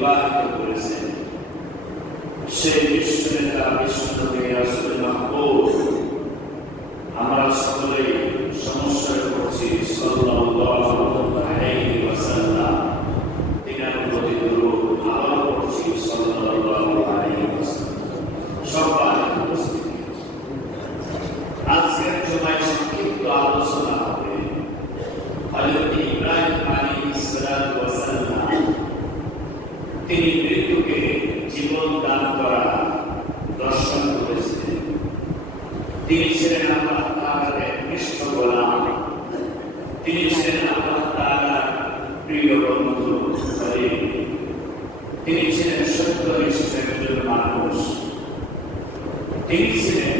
অতিবাহিত করেছেন। সেই বিশ্ব নেতা বিশ্বনবী রাসূল মাহবুব আমরা সকলেই সমস্যায় পড়ছি, সাল্লাল্লাহু আলাইহি ওয়াসাল্লাম তিনার প্রতি দরুদ আবার পড়ছি, সাল্লাল্লাহু আলাইহি ওয়াসাল্লাম। সবাই উপস্থিত, আজকের জুমায় সংক্ষিপ্ত আলোচনা হবে হযরত ইব্রাহিম আলাইহিস সালাতু ওয়াস সালাম তিনি মৃত্যুকে জীবন দান করা দর্শন করেছিলেন। তিনি ছিলেন আল্লাহ তাআলার একনিষ্ঠ গোলাম, তিনি ছিলেন আল্লাহ তাআলার প্রিয় বন্ধু, তিনি ছিলেন সত্যনিষ্ঠ একজন মানুষ, তিনি ছিলেন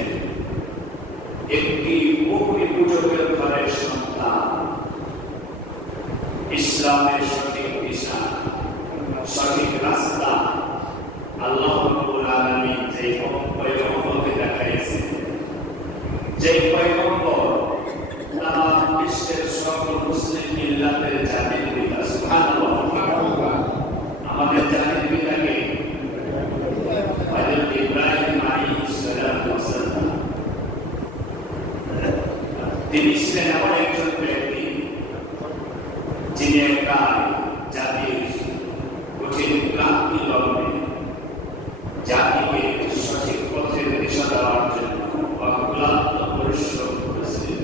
একটি বহু পূজকের ঘরের সন্তান। ইসলামের সঠিক দিশা, সঠিক রাস্তা আল্লাহ রাব্বুল আলামিন যে পয়গম্বরকে দেখাইছেন, যে পয়গম্বর তামাম বিশ্বের সকল মুসলিম মিল্লাতের জাতির পিতা, সুবহানাল্লাহ, আমাদের জাতির পিতাকে হযরত ইব্রাহিম আলাইহিস সালাতু ওয়াস সালাম তিনি ছিলেন এমন একজন ব্যক্তি যিনি একটা জাতির কঠিন ক্লান্তি লগ্নে জাতিকে সঠিক পথে দিশা দেওয়ার জন্য অক্লান্ত পরিশ্রম করেছিলেন।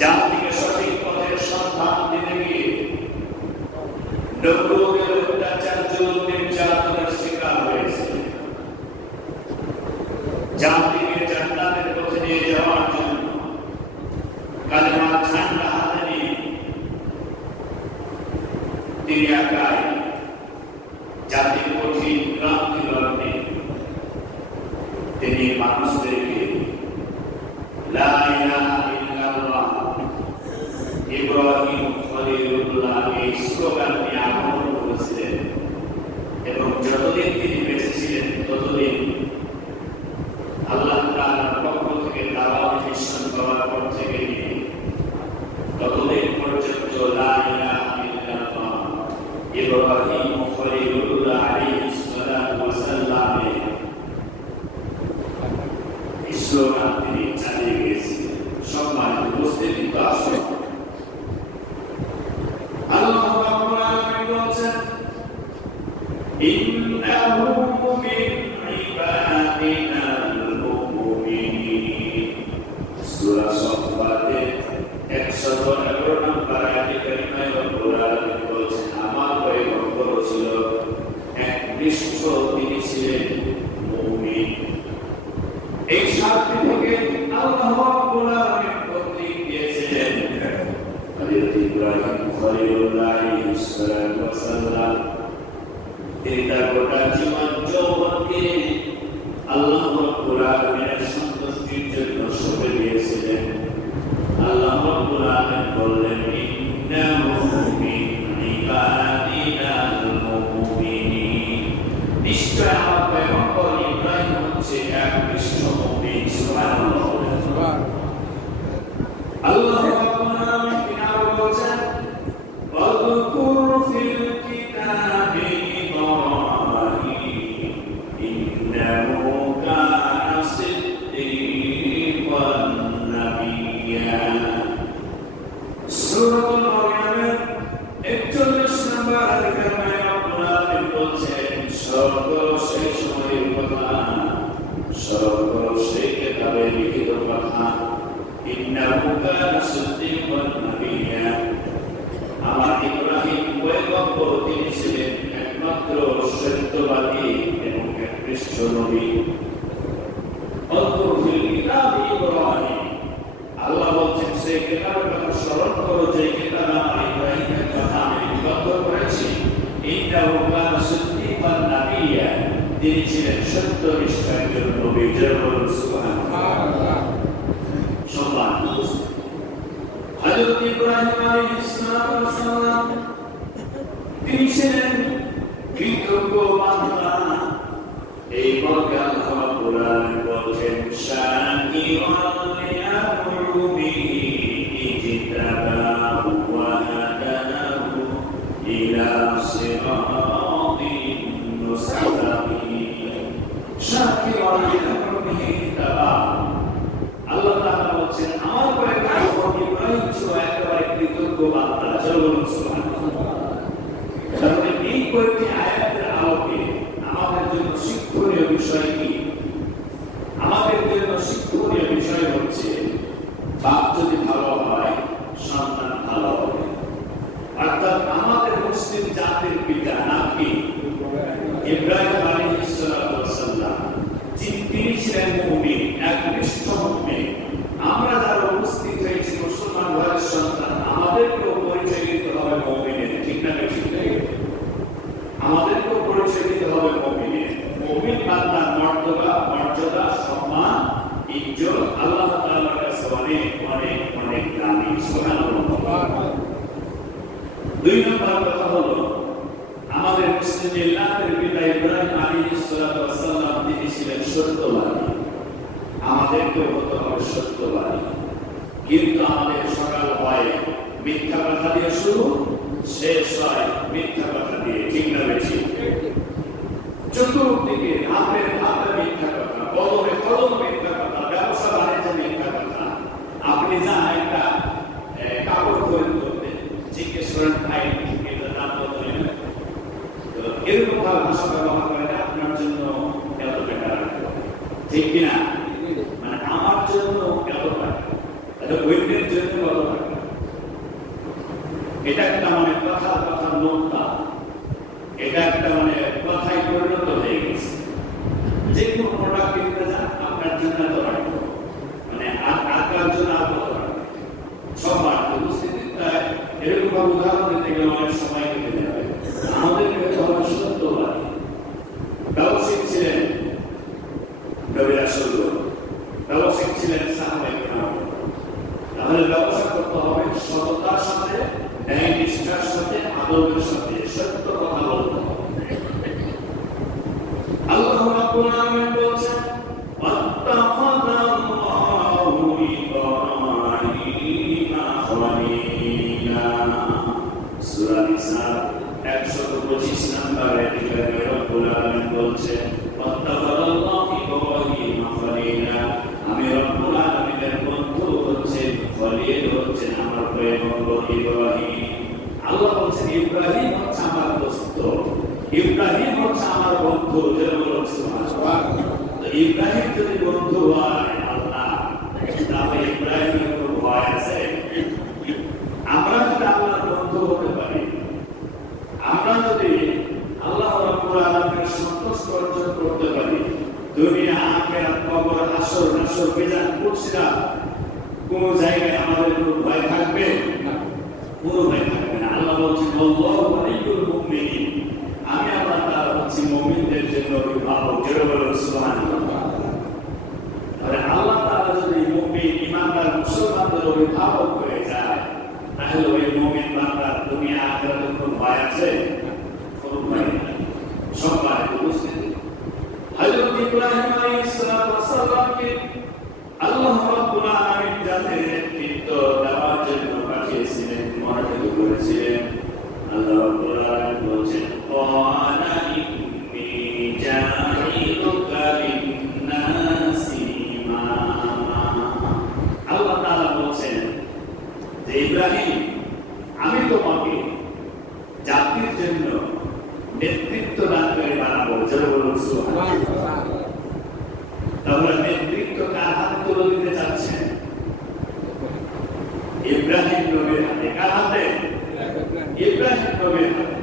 জাতিকে সঠিক পথের সন্ধান দিতে গিয়ে নবুয়তের অত্যাচার, জুলুম, নির্যাতনের শিকার হয়েছে। জাতিকে জান্নাতের পথে নিয়ে যাওয়ার জন্য কালেমার ঝান্ডা হাতে নিয়ে তিনি একাই জাতির কঠিন ক্রান্তি লগ্নে তিনি মানুষদেরকে লা ইলাহা ইল্লাল্লাহ ইব্রাহিম খলিলুল্লাহ এই স্লোগান নিয়ে আগমন করেছিলেন। এবং যতদিন তিনি বেঁচে ছিলেন ততদিন আল্লাহ তাআলার পক্ষ থেকে দাওয়াত মিশন করার পর থেকে নিয়ে ততদিন পর্যন্ত লা ইলাহা ইল্লাল্লাহ ইব্রাহিম খলিলুল্লাহ আলাইহিস সালাতু ওয়াস সালাম স্লোগান তিনি চালিয়ে গিয়েছিলেন। সম্মানিত উপস্থিতি, আসুন আল্লাহ রাব্বুল আলামিন বলেন, ইন্নাহু মিন ইবাদিনাল মুমিনিন। সূরা সাফফাতের 111 নম্বর আয়াতে কারিমায় রব্বুল আলামিন বলেছেন, আমার পয়গম্বর ছিল একনিষ্ঠ, তিনি ছিলেন মুমিন। এই সাথে থেকে আল্লাহ রাব্বুল আলামিন প্রতীক দিয়েছিলেন হযরত ইব্রাহিম খলিলুল্লাহ আলাইহিস সালাতু ওয়াস সালাম। তিনি তার গোটা জীবন যৌবনকে আল্লাহ রাব্বুল আলামিনের সন্তুষ্টির জন্য সঁপে দিয়েছিলেন। আল্লাহ রাব্বুল আলামিন বললেন, ইন্নাহু মিন ইবাদিনাল মুমিনিন। নিশ্চয় আমার পয়গম্বর ইব্রাহিম হচ্ছে একনিষ্ঠ মুমিন। সুবহানাল্লাহ। আল্লাহ রাব্বুল আলামিন আরো বলেন, ওয়াযকুর ফিল কিতাবি ইব্রাহিম ইন্নাহু কানা সিদ্দীকান নাবিয়্যা। সূরাতুল মারইয়ামের 41 নম্বর আয়াতে রাব্বুল আলামিন বলেন, সকল সেই সময়ের কথা, সকল সেই কিতাবে লিখিত কথা, ইন্নাহু কানা সিদ্দীকান নাবিয়্যা। আমার ইব্রাহিম পয়গম্বর, তিনি ছিলেন একমাত্র সত্যবাদী এবং একনিষ্ঠ নবী। ওয়াযকুর ফিল কিতাবি ইব্রাহিম, আল্লাহ বলছেন সেই কিতাবের কথা স্মরণ করো যে কিতাবে আমার ইব্রাহিমের কথা আমি লিপিবদ্ধ করেছি। ইন্নাহু কানা সিদ্দীকান নাবিয়্যা, তিনি ছিলেন সত্যনিষ্ঠ একজন নবী। জয় বলুন সুবহানাল্লাহ। সম্মানিত হযরত ইব্রাহিম আলাইহিস সালাম তিনি ছিলেন কৃতজ্ঞ বান্দা। এই মর্মে আল্লাহ রাব্বুল আলামিন বলেন, শাকিরান লিআনউমিহি ইজতাবাহু ওয়া হাদানাহু ইলা সিরাতিন কয়েকটি আয়াতের আলোকে আমাদের জন্য শিক্ষণীয় বিষয় কি? আমাদের জন্য শিক্ষণীয় বিষয় হচ্ছে, বাপ যদি ভালো হয় সন্তান ভালো হবে। অর্থাৎ আমাদের মুসলিম জাতির পিতা নাকি ইব্রাহিম আলাইহিস সালাম, তিনি ছিলেন মুমিন, একনিষ্ঠ মুমিন। আমরা যারা উপস্থিত হয়েছি মুসলমান ঘরের সন্তান, আমাদেরকেও পরিচয় দিতে হবে মুমিনের, ঠিক না ঠিক? আমাদেরকেও পরিচয় দিতে হবে মুমিনের। মুমিন বান্দার মর্যাদা, সম্মান, ইজ্জত আল্লাহ তাআলার কাছে অনেক অনেক অনেক দামি। সুবহানাল্লাহ। দুই নম্বর কথা হলো, আমাদের মুসলিম মিল্লাতের পিতা ইব্রাহিম আলাইহিস সালাম তিনি ছিলেন সত্যবাদী। আমাদেরকেও হতে হবে সত্যবাদী। কিন্তু আমাদের সকাল হয় মিথ্যা কথা দিয়ে শুরু, শেষ হয় মিথ্যা কথা দিয়ে, ঠিক না বেশি? চতুর্দিকে ধাপে ধাপে মিথ্যা কথা, কলমে কলমে মিথ্যা কথা, ব্যবসা বাণিজ্যে মিথ্যা কথা। আপনি যা একটা কাপড় খরিদ করতে জিজ্ঞেস করেন, ভাই এটার দাম কত? এরকম ভাষা ব্যবহার করে, আপনার জন্য এত টাকা রাখবো, ঠিক কিনা? মানে আমার জন্য এত টাকা, অন্যের জন্য কত টাকা। এটা একটা মানে কথা নোটা, এটা একটা মানে কথায় পরিণত হয়ে গেছে। যে কোনো প্রোডাক্ট কিনতে যান, আপনার জন্য এত রাখবো, মানে আপনার জন্য আর কত রাখবো, সব রাখবো। এরকম ভাবে উদাহরণ দিতে গেলে অনেক সময় কেটে যাবে। আমাদের সত্যবাদী ব্যবসায়িক ছিলেন নবী রাসূলগণ, ব্যবসায়িক ছিলেন সাহাবায়ে কেরাম। তাহলে ব্যবসা করতে হবে সততার সাথে, ন্যায় নিষ্ঠার সাথে, আদবের সাথে, সত্য কথা বলতে হবে। আল্লাহ রাব্বুল আলামিন বলেন, ওয়াত্তাখাযাল্লাহু ইব্রাহিমা খলিলা। সূরা নিসা 125 নম্বর আয়াতে রব্বুল আলামিন বলেন, ওয়াত্তাখাযাল্লাহু ইব্রাহিমা খলিলা। আমি রব্বুল আলামিনের বন্ধু হচ্ছেন, খলিল হচ্ছেন আমার পয়গম্বর ইব্রাহিম। আল্লাহ বলেন ইব্রাহিম হচ্ছে আমার দোস্ত, ইব্রাহিম হচ্ছে আমার বন্ধু। তো ইব্রাহিম যদি বন্ধু হয় আল্লাহ, তাহলে ইব্রাহিমের কোনো ভয় আছে? আমরা যদি আল্লাহর বন্ধু হতে পারি, আমরা যদি আল্লাহ রাব্বুল আলামিনের সন্তুষ্ট অর্জন করতে পারি, দুনিয়া আখিরাত কবর হাসর নাসর বিজান কুরসিরা কোন জায়গায় আমাদের কোনো ভয় থাকবে না, কোনো ভয় থাকবে না। আল্লাহ বলছেন, আল্লাহু ওয়ালিয়ুল মুমিনিন, আমি আল্লাহ তাআলা হচ্ছি মুমিনদের জন্য অভিভাবক। জোরে বলুন সুবহানাল্লাহ। তাহলে আল্লাহ তাআলা যদি মুমিন ঈমানদার মুসলমানদের অভিভাবক হয়ে যায়, তাহলে ওই মুমিন বান্দার দুনিয়া আখিরাতে কোনো ভয় আছে? কোনো ভয় নেই। সবাই উপস্থিত। হযরত ইব্রাহিম আলাইহিস সালামকে আল্লাহ রাব্বুল আলামিন জাতির নেতৃত্ব দেওয়ার জন্য পাঠিয়েছিলেন, মনোনীত করেছিলেন। আল্লাহ রাব্বুল আলামিন বলেন, ওয়ানা ইন্নী জাইলুকা লিন-নাসি ইমামা। আল্লাহ তাআলা বলেন যে ইব্রাহিম, আমি তোমাকে জাতির জন্য নেতৃত্ব দানকারী বানাবো। জোরে বলুন সুবহানাল্লাহ। তাহলে নেতৃত্ব কার হাতে তুলে দিতে চাচ্ছেন? ইব্রাহিম নবীর হাতে। কার হাতে? ইব্রাহিম নবীর হাতে।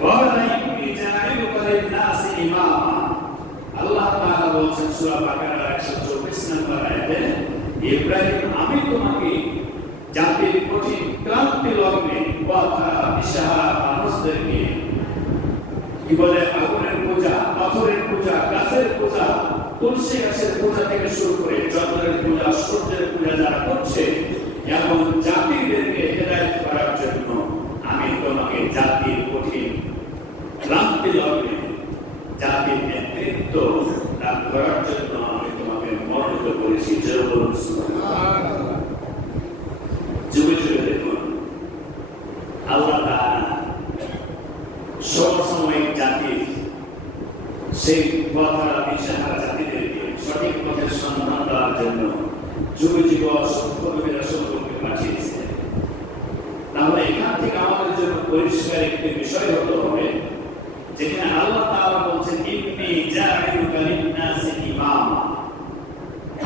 ওয়ালা ইন্নী জাইলুকা লিন-নাসি ইমামা। আল্লাহ তাআলা বলেন সূরা বাকারা 124 নম্বর আয়াতে, ইব্রাহিম, আমি তোমাকে জাতির কঠিন ক্রান্তি লগ্নে কথা দিশাহারা মানুষদেরকে কি বলে, আগুনের পূজা, পাথরের পূজা, গাছের পূজা, তুলসী গাছের পূজা থেকে শুরু করে চন্দ্রের পূজা, সূর্যের পূজা যারা করছে, এমন জাতিদেরকে হেদায়েত করার জন্য আমি তোমাকে জাতির কঠিন ক্রান্তি লগ্নে জাতির নেতৃত্ব দান করার জন্য আমি তোমাকে মনোনীত করেছি। জোরে বলুন সুবহানাল্লাহ। যুগে যুগে দেখুন আল্লাহ তাআলা সমসাময়িক জাতির সেই পথহারা দিশাহারা জাতিদেরকে সঠিক পথের সন্ধান দেওয়ার জন্য যুগে যুগে অসংখ্য নবী রাসূলকে পাঠিয়েছিলেন। তাহলে এখান থেকে আমাদের জন্য পরিষ্কার একটি বিষয় হতে হবে, যেখানে আল্লাহ তাআলা বলছেন ইন্নী জাইলুকা লিন-নাসি ইমামা,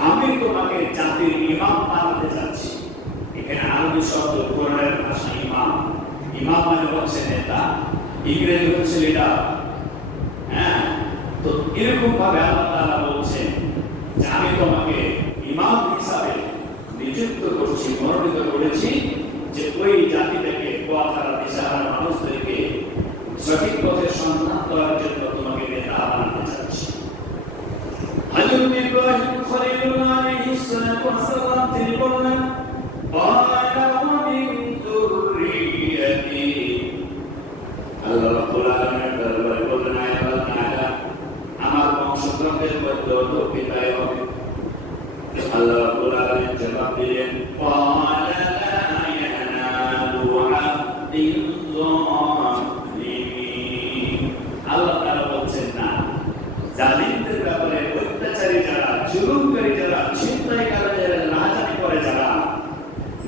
আমি তোমাকে জাতির ইমাম বানাতে যাচ্ছি। এখানে আরবি শব্দ, কোরআনের ভাষা ইমাম। ইমাম মানে হচ্ছে নেতা, ইংরেজি হচ্ছে লিডার। হ্যাঁ, তো এরকম ভাবে আল্লাহ তাআলা বলছেন যে আমি তোমাকে ইমাম হিসাবে নিযুক্ত করছি, মনোনীত করেছি, যে ওই জাতিটাকে, পথহারা দিশাহারা মানুষদেরকে সঠিক পথের সন্ধান করার জন্য তোমাকে নেতা বানাতে চাচ্ছি। হযরত ইব্রাহিম খলিলুল্লাহ আলাইহিস সালাতু ওয়াস সালাম তিনি বললেন, ক্বালা ওয়া মিন যুররিয়্যাতি, আল্লাহ রাব্বুল আলামিন দরবারে বললেন, আল্লাহ তাআলা আমার বংশধরদের মধ্যে তো পিতাই হবে। আল্লাহ রাব্বুল আলামিন জবাব দিলেন, ক্বালা লা ইয়ানালু আহদিল যালিমিন। আল্লাহ তাআলা বলছেন না, জালিমদের ব্যাপারে, অত্যাচারী যারা, জুলুমকারী যারা, ছিনতাইকারী যারা, রাহাজানি করে যারা,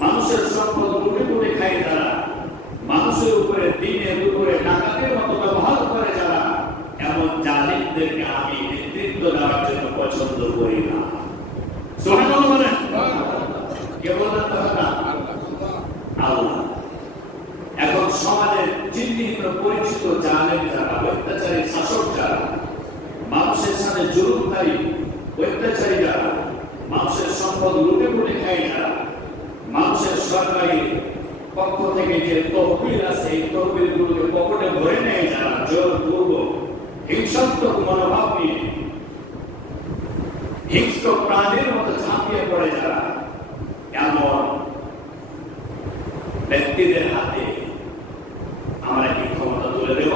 মানুষের সম্পদ লুটে পুটে খায় যারা, মানুষের উপরে দিনে দুপুরে ডাকাতের মতো ব্যবহার করে যারা, এমন জালিমদেরকে আমি নেতৃত্ব দেওয়ার জন্য পছন্দ করি না। সুবহানাল্লাহ বলেন। কে বলেন? আল্লাহ। এখন সমাজের চিহ্নিত পরিচিত জালিম যারা, অত্যাচারী শাসক যারা, মানুষের সাথে জুলুমকারী অত্যাচারী যারা, মানুষের সম্পদ লুটে পুটে খায় যারা, মানুষের সরকারি পক্ষ থেকে যে তহবিল আছে, এই তহবিলগুলোকে পকেটে ভরে নেয় যারা, জোরপূর্বক হিংসাত্মক মনোভাব নিয়ে হিংস্র প্রাণীর মতো ঝাঁপিয়ে পড়ে যারা, এমন ব্যক্তিদের হাতে আমরা কি ক্ষমতা তুলে দেব?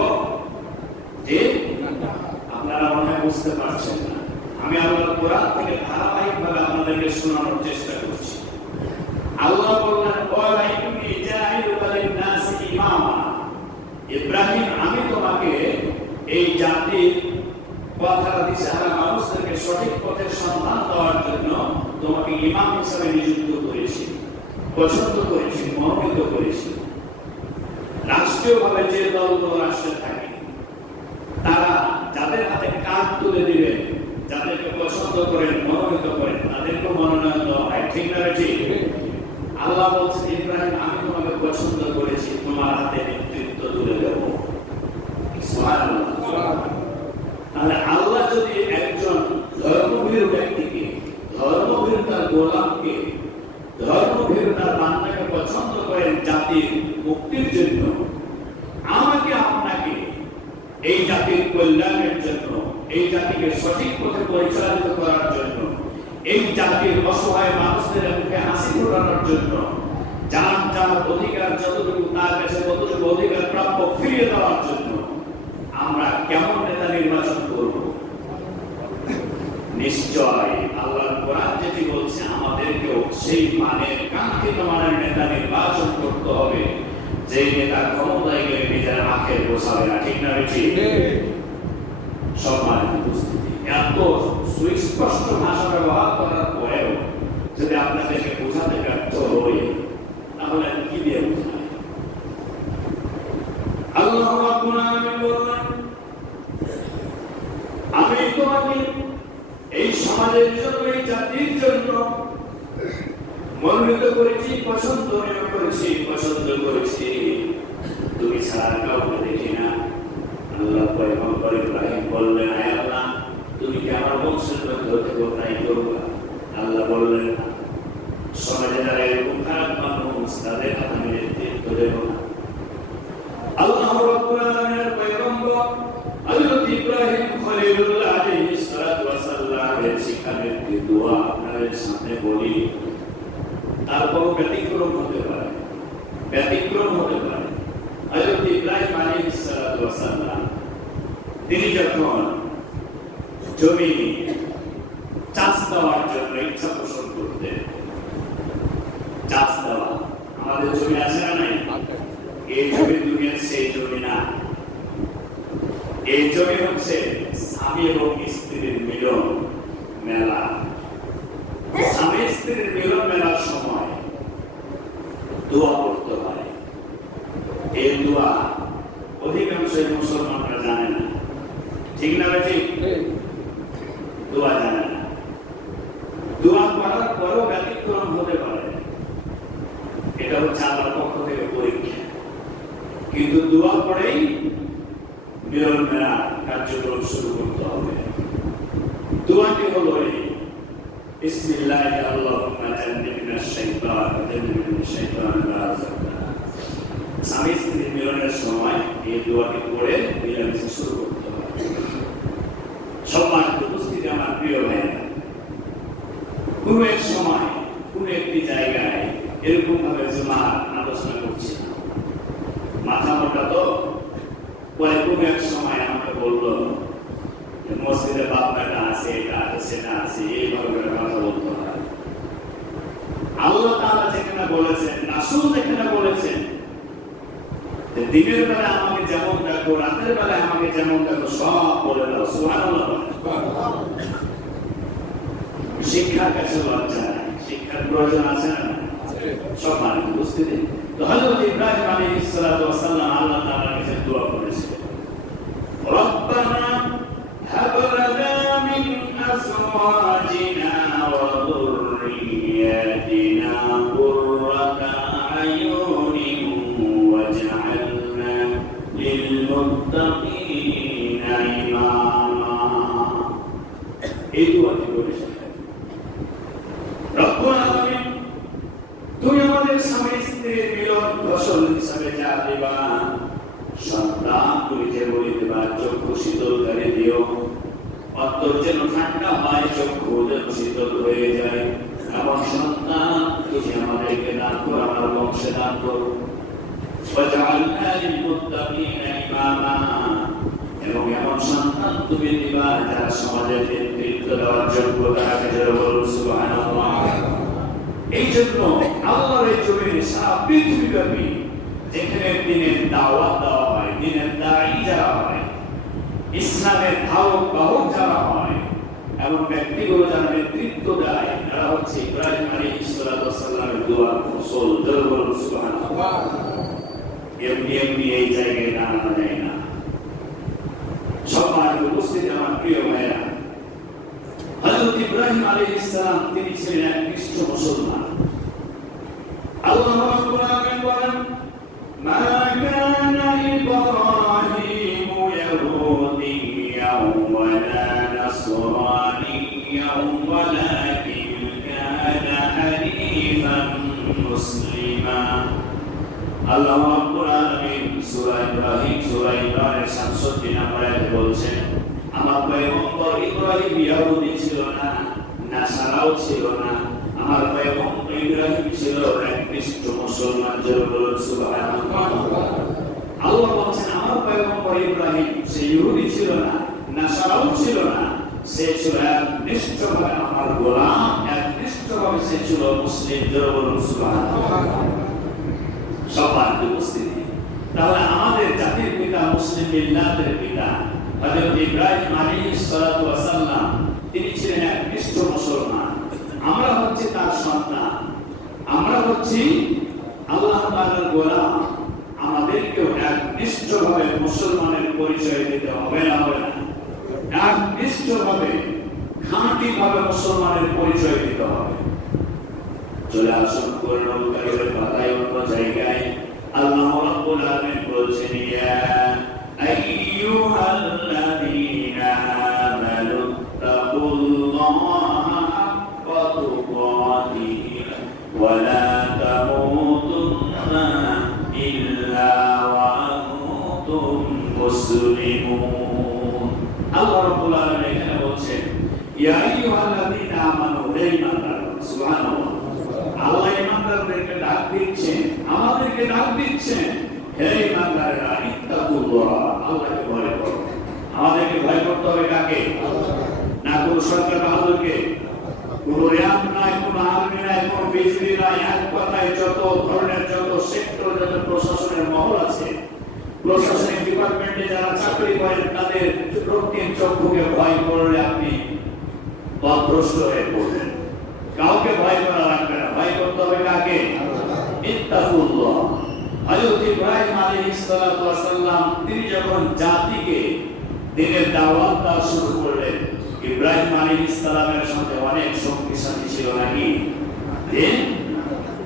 যে আপনারা মনে হয় বুঝতে পারছেন না। আমি আল্লাহর কোরআন থেকে ধারাবাহিকভাবে আপনাদেরকে শোনানোর চেষ্টা করছি। আল্লাহ বললেন, ক্বালা ইন্নী জাইলুকা লিন-নাসি ইমামা, ইব্রাহিম আমি তোমাকে এই জাতির পথহারা দিশাহারা মানুষদেরকে সঠিক পথের সন্ধান দেওয়ার জন্য তোমাকে ইমাম হিসেবে নিযুক্ত করেছি, পছন্দ করেছি, মনোনীত করেছি। রাষ্ট্রীয়ভাবে যে দলগুলো রাষ্ট্রে থাকে, তারা যাদের হাতে কাজ তুলে দিবেন, যাদেরকে পছন্দ করেন, মনোনীত করেন, তাদেরকে মনোনয়ন দেওয়া হয়। ঠিক না? ঠিক। আল্লাহ বলছেন, ইব্রাহিম আমি তোমাকে পছন্দ করেছি, তোমার হাতে নেতৃত্ব তুলে দেব। সুবহানাল্লাহ। তাহলে আল্লাহ যদি একজন ধর্মভীরু ব্যক্তিকে, ধর্মভীরু তার গোলামকে, ধর্মভীরু তার বান্দাকে পছন্দ করেন জাতির মুক্তির জন্য, আমাকে আপনাকে এই জাতির কল্যাণের জন্য, এই জাতিকে সঠিক পথে পরিচালিত করার জন্য, এই জাতির অসহায় মানুষদের মুখে হাসি ফোটানোর জন্য, যার যার অধিকার যতটুকু তার কাছে ততটুকু অধিকার প্রাপ্য ফিরিয়ে দেওয়ার জন্য আমরা কেমন নেতা নির্বাচন করব? নিশ্চয় আল্লাহর কোরআন যেটি বলছে, আমাদেরকেও সেই মানের কাঙ্ক্ষিত মানের নেতা নির্বাচন করতে হবে, যে নেতা ক্ষমতায় গেলে নিজের আখের বসাবে না। ঠিক না? ঠিক। সম্মানিত উপস্থিতি, এত সুস্পষ্ট ভাষা ব্যবহার করার পরেও যদি আপনাদেরকে বোঝাতে ব্যর্থ হই, তাহলে কি দিয়ে বোঝায়? আল্লাহ রাব্বুল আলামিন বলেন, আমি তোমাকে এই সমাজের জন্য, এই জাতির জন্য মনোনীত করেছি, পছন্দ করেছি। তুমি ছাড়া কাউকে দেখি না। আল্লাহ পয়গম্বর ইব্রাহিম বললেন, আয় আল্লাহ, তুমি কি আমার বংশের মধ্যে থেকে তাই করবা? আল্লাহ বললেন, সমাজে যারা এরকম খারাপ মানুষ, তাদের হাতে আমি নেতৃত্ব দেব না। আল্লাহ রাব্বুল আলামিনের পয়গম্বর হযরত ইব্রাহিম খলিলুল্লাহ আলাইহিস সালাতু ওয়াস সালামের শিখানোর দোয়া আপনাদের সামনে বলি, তারপর ব্যতিক্রম হতে পারে। হযরত ইব্রাহিম আলাইহিস সালাতু ওয়াস সালাম তিনি যখন জমি চাষ দেওয়ার জন্য ইচ্ছা পোষণ করতেন, চাষ দেওয়া, আমাদের জমি আছে না নাই? এই জমি দুনিয়ার সেই জমি না। এই জমি হচ্ছে স্বামী এবং স্ত্রীর মিলন মেলা। স্বামী স্ত্রীর মিলন মেলার সময় দোয়া করতে হয়। এই দোয়া এটা হচ্ছে আল্লাহর পক্ষ থেকে পরীক্ষা। কিন্তু দোয়া পড়েই মিলন মেলা কার্যক্রম শুরু করতে হবে। দোয়াটি হলো বিসমিল্লাহি আল্লাহুম্মা জান্নিবনাশ শাইতান ওয়া জান্নিবনাশ শাইতান মা রাযাকতানা। স্বামী স্ত্রী মিলনের সময় এই দোয়াটি পড়ে মিলামিশা শুরু করতে হবে। সম্মানিত উপস্থিতি আমার প্রিয় ভাইরা, কোন এক সময় কোন একটি জায়গায় এরকম ভাবে জুমার আলোচনা করছি, মাথা মোটা তো পরে কোন এক সময় আমাকে বললো মসজিদে বাপটা আছে, এটা আছে, সেটা আছে, এইভাবে কথা বলতে হয়। আল্লাহ তাআলা যেখানে বলেছেন, রাসূল যেখানে বলেছেন দিনের বেলা আমাকে যেমন ডাকো, রাতের বেলা আমাকে যেমন ডাকো, সব বলে দাও। সুবহানাল্লাহ। শিক্ষার কাছে লজ্জা নাই, শিক্ষার প্রয়োজন আছে না? সম্মানিত উপস্থিতি, তো হযরত ইব্রাহিম আলাইহিস সালাতু ওয়াস সালাম আল্লাহ তাআলার কাছে দোয়া করেছিলেন, রব্বানা হাব লানা মিন আজওয়াজিনা ওয়া যুররিয়াতিনা কুররাতা আয়ুনিন ওয়াজআলনা লিল মুত্তাকিনা ইমামা। এই দোয়াটি করেছেন। রব্বুল আলামিন, তুমি আমাদের স্বামী স্ত্রীর মিলন ফসল হিসাবে যা দিবা, সন্তান তুমি যে বলে দিবা, চক্ষু শীতলকারী দিও, অন্তর যেন ঠান্ডা হয়, চক্ষু যেন শীতল হয়ে যায়, এমন সন্তান তুমি আমাদেরকে দান করো, আমার বংশে দান করো। ওয়াজআলনা লিল মুত্তাকিনা ইমামা, এবং এমন সন্তান তুমি দিবা যারা সমাজের নেতৃত্ব দেওয়ার যোগ্যতা রাখে। যারা বলুন সুবহানাল্লাহ। এই জন্য আল্লাহর এই জমিনে সারা পৃথিবীব্যাপী যেখানে দিনের দাওয়াত দেওয়া হয়, দিনের দায়ী যারা হয়, ইসলামের ধারক বাহক যারা হয়, এমন ব্যক্তিগুলো যারা নেতৃত্ব দেয়, তারা হচ্ছে ইব্রাহিম আলাইহিস সালাতু ওয়াস সালামের দোয়ার ফসল। যারা বলুন সুবহানাল্লাহ। এমনি এমনি এই জায়গায় দাঁড়ানো যায় না। সম্মানিত উপস্থিতি আমার প্রিয় ভাইরা, হযরত ইব্রাহিম আলাইহিস সালাম তিনি ছিলেন এক নিষ্ঠ মুসলমান। আল্লাহ রাব্বুল আলামিন বলেন, মা কানা ইব্রাহিমু ইয়াহুদিয়্যান ওয়ালা নাসরানিয়্যান ওয়ালাকিন কানা হানিফান মুসলিমা। আল্লাহ রাব্বুল আলামিন সূরা ইব্রাহিম সূরা ইমরানের 67 নম্বর আয়াতে বলছেন, আমার পয়গম্বর ইব্রাহিম ইহুদি ছিল না, নাসারাও ছিল না, আমার পয়গম্বর ইব্রাহিম ছিল এক নিষ্ঠ মুসলমান। যারা বলুন সুবহানাল্লাহ। আল্লাহ বলছেন আমার পয়গম্বর ইব্রাহিম সে ইহুদি ছিল না, নাসারাও ছিল না, সে ছিল এক নিষ্ঠভাবে আমার গোলাম, এক নিষ্ঠভাবে সে ছিল মুসলিম। যারা বলুন সুবহানাল্লাহ। সম্মানিত উপস্থিতি, তাহলে আমাদের জাতির পিতা, মুসলিম মিল্লাতের পিতা হযরত ইব্রাহিম আলাইহিস সালাতু ওয়াস সালাম তিনি ছিলেন এক নিষ্ঠ মুসলমান। আমরা হচ্ছে তার সন্তান, আমরা হচ্ছি আল্লাহ তাআলার গোলাম। আমাদেরকেও এক নিষ্ঠভাবে মুসলমানের পরিচয় দিতে হবে না? হবে না? এক নিষ্ঠভাবে খাঁটিভাবে মুসলমানের পরিচয় দিতে হবে। চলে আসুন কোরআনুল কারীমের পাতায় অন্য জায়গায় আল্লাহ রাব্বুল আলামিন বলছেন, ইয়া আইয়ুহাল্লাযীনা আমানু তাকুল্লাহা হাক্কা তুকাতিহি ওয়া লা তামুতুন্না ইল্লা ওয়া আনতুম মুসলিমুন। আল্লাহ রাব্বুল আলামিন এখানে বলছেন, ইয়া আইয়ুহাল্লাযীনা আমানু, হে ঈমানদাররা। সুবহানাল্লাহ। আল্লাহ ঈমানদারদেরকে ডাক দিচ্ছেন, আমাদেরকে ডাক দিচ্ছেন, হে ঈমানদাররা, ইত্তাকুল্লাহ, আল্লাহকে ভয় করো। আমাদেরকে ভয় করতে হবে কাকে? না কোনো সরকার বাহাদুরকে, কোনো র্যাব নাই, কোনো আর্মি নাই, কোনো বিজেপি নাই। এক কথায় যত ধরনের, যত সেক্টর, যত প্রশাসনের মহল আছে, প্রশাসনিক ডিপার্টমেন্টে যারা চাকরি করেন, তাদের রক্তিম চক্ষুকে ভয় করলে আপনি পথভ্রষ্ট হয়ে পড়বেন। কাউকে ভয় করা লাগবে না, ভয় করতে হবে কাকে? ইত্তাকুল্লাহ। হযরত ইব্রাহিম আলাইহিস সালাতু ওয়াস সালাম তিনি যখন জাতিকে দ্বীনের দাওয়াত দেওয়া শুরু করলেন, ইব্রাহিম আলাইহিস সালামের সাথে অনেক শক্তিশালী ছিল নাকি?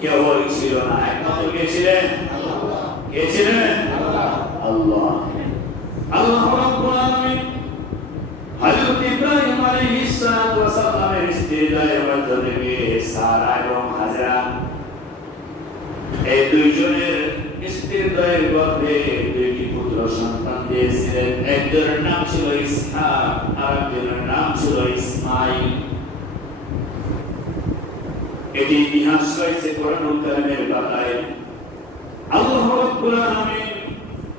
কেউই ছিল না, একমাত্র কে ছিলেন? কে ছিলেন? আল্লাহ। আল্লাহ রাব্বুল আলামিন হযরত ইব্রাহিম আলাইহিস সালাতু ওয়াস সালামের স্ত্রী থেকে সারা এবং হাজরা এই দুইজনের স্ত্রীর দয়ের গর্ভে দুইটি পুত্র সন্তান দিয়েছিলেন। একজনের নাম ছিল ইসহাক, আরেকজনের নাম ছিল ইসমাঈল। এটি ইতিহাস রয়েছে কোরআনুল কারীমের পাতায়। আল্লাহ রাব্বুল আলামিন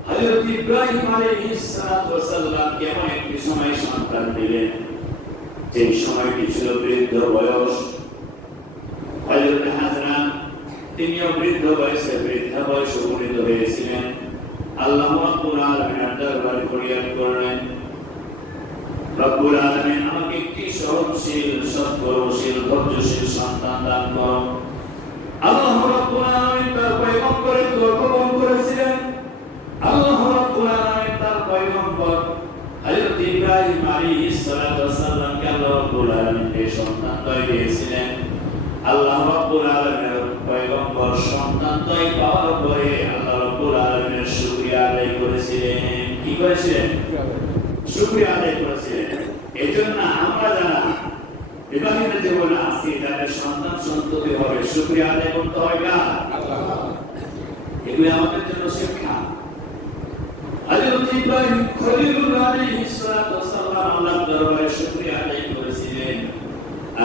হযরত ইব্রাহিম আলাইহিস সালাতু ওয়াস সালামকে এমন একটি সময় সন্তান দিলেন যে সময়টি ছিল বৃদ্ধ বয়স। হযরত হাজরা তিনিও বৃদ্ধ বয়সে উপনীত হয়েছিলেন। আল্লাহ রাব্বুল আলামিনের দরবারে ফরিয়াদ করলেন, রব্বুল আলামিন আমাকে একটি সহনশীল, সৎকর্মশীল, ধৈর্যশীল সন্তান দান করো। আল্লাহ রাব্বুল আলামিন তার পয়গম্বরের দোয়া কবুল করেছিলেন। আল্লাহ রাব্বুল আলামিন তার পয়গম্বর হযরত ইব্রাহিম আলাইহিস সালাতু ওয়াস সালামকে আল্লাহ রাব্বুল আলামিন এই সন্তান দিয়েছিলেন। আল্লাহ রাব্বুল আলামিনের পয়গম্বর সন্তান পাওয়ার পরে আল্লাহ রাব্বুল আলামিনের শুকরিয়া আদায় করেছিলেন। কি করেছিলেন? শুকরিয়া আদায় করেছিলেন। এজন্য আমরা যারা বিবাহিত জীবনে আছি, যাদের সন্তান সন্ততি হবে, শুকরিয়া আদায় করতে হয় কার? আল্লাহ। এগুলো আমাদের জন্য শিক্ষা। হযরত ইব্রাহিম খলিলুল্লাহ আলাইহিস সালাতু ওয়াস সালাম আল্লাহর দরবারে শুকরিয়া আদায় করেছিলেন।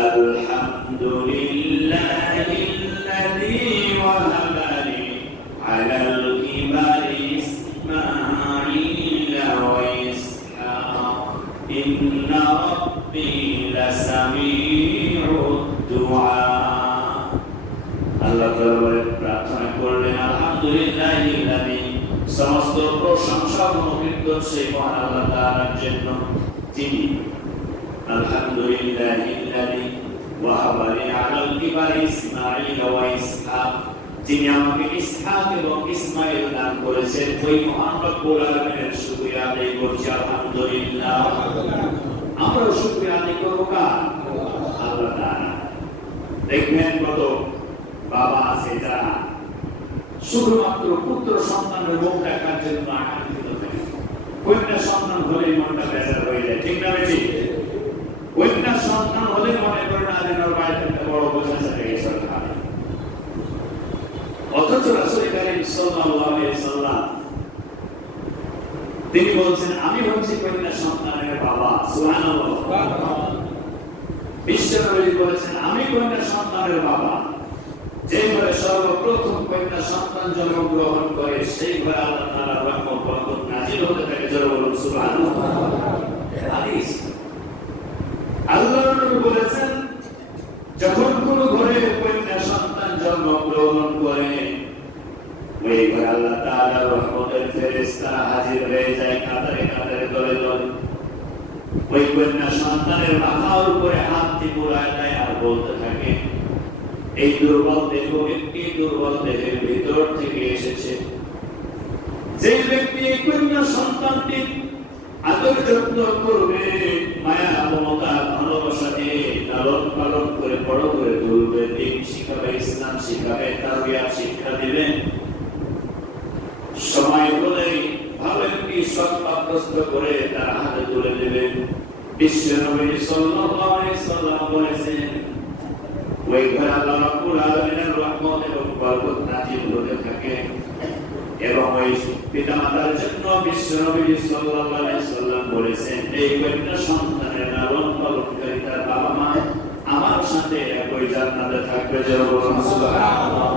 আলহামদুলিল্লাহিল্লাযী ওয়াহাবা লি আলাল কিবারি ইসমাঈল ওয়া ইসহাক ইন্না রাব্বী লাসামিউদ দুআ। আল্লাহর দরবারে প্রার্থনা করলেন, আলহামদুলিল্লাহিল্লাযী, সমস্ত প্রশংসা ও কীর্তন সেই মহান আল্লাহ তাআলার জন্য যিনি আলহামদুলিল্লাহিল্লাযী ওয়াহাবা লি আলাল কিবারি ইসমাঈল ওয়া ইসহাক, যিনি আমাকে ইসহাক এবং ইসমাঈল দান করেছেন। ওই মহান রব্বুল আলামিনের শুকরিয়া আদায় করছি আলহামদুলিল্লাহ। আমরা শুকরিয়া আদায় করব কার? আল্লাহ তাআলা। দেখবেন কত বাবা আছে যারা শুধুমাত্র পুত্র সন্তানের মুখ দেখার জন্য আকাঙ্ক্ষিত থাকে। কন্যা সন্তান হলেই মনটা বেজার হয়ে যায়, ঠিক না বেশি? কন্যা সন্তান হলে মনে করে না যেন বাড়ি থেকে বড় বোঝা থাকে এই সরকার। অথচ রাসূল কারীম সাল্লাল্লাহু আলাইহি সাল্লাম তিনি বলছেন, আমি হচ্ছি কন্যা সন্তানের বাবা। সুবহানাল্লাহ। বিশ্বনবী বলেছেন, আমি কন্যা সন্তানের বাবা। যে ঘরে সর্বপ্রথম কন্যা সন্তান জন্মগ্রহণ করে সেই ঘরে আল্লাহ তাআলার রহমত বরকত নাযিল হতে থাকে। জোরে বলুন সুবহানাল্লাহ। হাদিস আল্লাহর নবী বলেছেন, যখন কোন ঘরে কন্যা সন্তান জন্মগ্রহণ করে ওই ঘরে আল্লাহ তাআলার রহমতের ফেরেশতারা হাজির হয়ে যায় কাতারে কাতারে দলে দলে। ওই কন্যা সন্তানের মাথার উপরে হাত দিয়ে বুলায় দেয় আর বলতে থাকে, এই দুর্বল দেহ একটি দুর্বল দেহের ভিতর থেকে এসেছে। যে ব্যক্তি এই কন্যা সন্তানটি আদর যত্ন করবে, মায়া মমতা ভালোবাসা দিয়ে লালন পালন করে বড় করে তুলবে, দিন শিখাবে, ইসলাম শিখাবে, তারবিয়াত শিক্ষা দিবে, সময় হলেই ভালো একটি সৎপাত্রস্থ করে তার হাতে তুলে দেবে। বিশ্বনবী সাল্লাল্লাহু আলাইহি সাল্লাম বলেছেন, ওই ঘরে আল্লাহ রাব্বুল আলামিনের রহমত এবং বরকত নাযিল হতে থাকে। এবং ওই পিতামাতার জন্য বিশ্বনবী সাল্লাল্লাহু আলাইহি সাল্লাম বলেছেন, এই কন্যা সন্তানের লালন পালনকারী তার বাবা মা আমার সাথে একই জান্নাতে থাকবে। জোরে বলুন সুবহানাল্লাহ।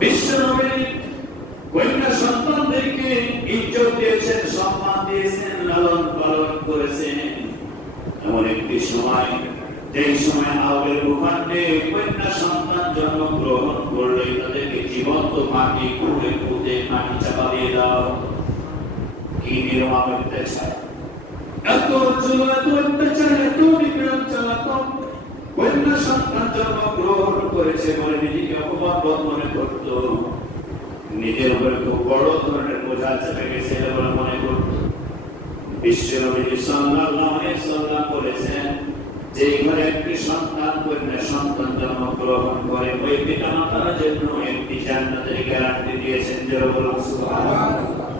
বিশ্বনবী কন্যা সন্তানদেরকে ইজ্জত দিয়েছেন, সম্মান দিয়েছেন, লালন পালন করেছেন। এমন একটি সময়, যেই সময় আরবের ভূখণ্ডে কন্যা সন্তান জন্মগ্রহণ করলে তাদেরকে জীবন্ত মাটি খুঁড়ে খুঁড়ে মাটি চাপা দিয়ে দাও। কি নির্মম অত্যাচার! এত জুলুম, এত অত্যাচার, এত নিপীড়ন চালাতো। কন্যা সন্তান জন্মগ্রহণ করেছে বলে নিজেকে অপমান বোধ মনে করত, নিজের উপরে খুব বড় ধরনের বোঝা চেপে গেছে বলে মনে করত। বিশ্বনবী সাল্লাল্লাহু আলাইহি সাল্লাম বলেছেন, যে ঘরে একটি সন্তান কন্যা সন্তান জন্মগ্রহণ করে ওই পিতামাতার জন্য একটি জান্নাতের গ্যারান্টি দিয়েছেন। যারা বলুন সুবহানাল্লাহ।